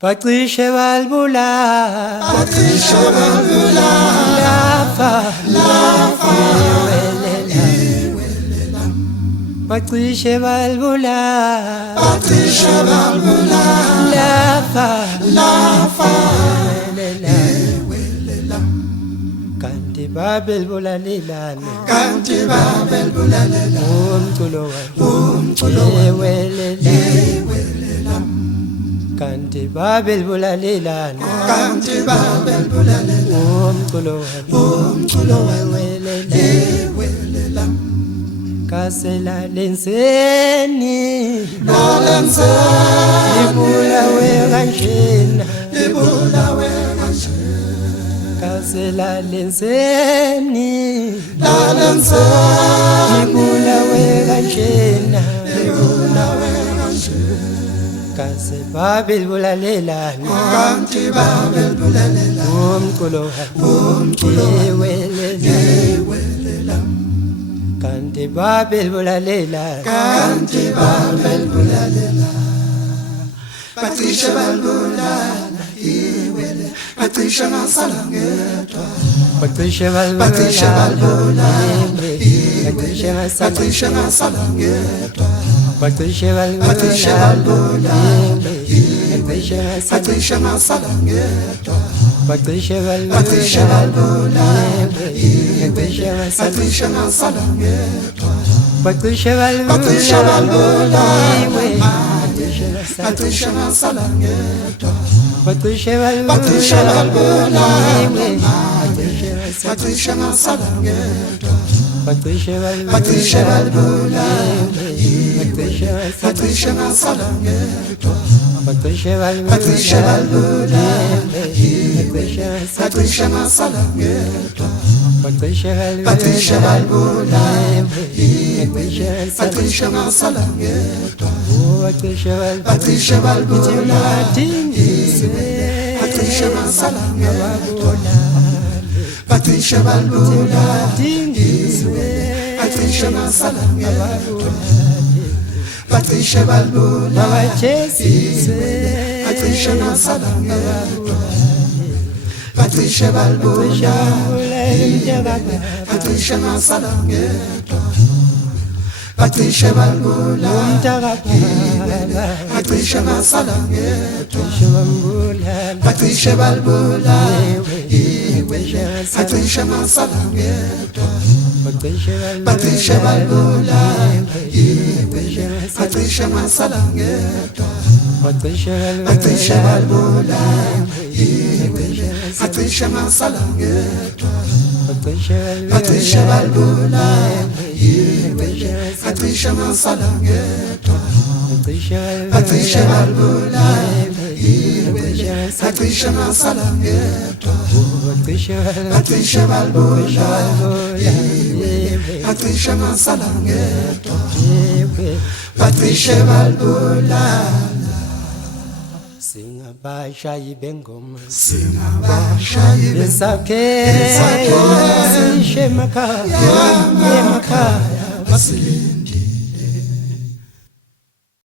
Patricia Valbula, Patricia Valbula, Lafa, Patricia Valbula, Patricia Valbula, Lafa, Kanti Babel Bulalilana, Kanti Babel Bulalela, Umculo Kanti Babel Bulalilana, Kanti Babel Bulalela, Umculo Kasela lenseni, Ibulawe kanjena, Kasela lenseni, Ibulawe kanjena, Kase Babel Bulalelana, Kanti Babel Bulalela, Umculo Kanti Babel Bulalelana, Kanti Babel Bulalela, Patricia Valbula, Patricia Masalangeta, Patricia Valbula, Patricia Valbula, Patricia Masalangeta, Patricia Valbula, Patricia Valbula, Patricia Masalangeta, Patricia Valbula, Patricia Valbula, Patricia Patricia Masalangeta, Patricia Valbula, Patricia Valbula, Patricia Patricia Masalangeta, Patricia Valbula, Patricia Valbula, Patricia Patricia Masalangeta, Patricia Valbula, Patricia Valbula, Patricia Patricia Masalangeta, Patricia Valbula, Patricia Valbula, Patricia Patricia Masalangeta, Patricia Patricia Valbula, Patricia Patricia Masalangeta, Patricia Patricia Valbula, Patricia Masalangeta, Patricia Valbula, Patricia Masalangeta, Patricia Valbula, Patricia Masalangeta, Patricia Valbula, Patricia Masalangeta, Patricia Valbula, Patricia Masalangeta, Patricia Valbula, Patricia Masalangeta, Patricia Valbula, Patricia Masalangeta, Patricia Valbula, Patricia Masalangeta, Patricia Valbula, Patricia Masalangeta, Patricia Valbula, Patricia Masalangeta, Patricia Valbula, Patricia Masalangeta, Patricia Valbula. Singabashayi bengoma, Singabashayi besakhe, emakhaya, Basilini.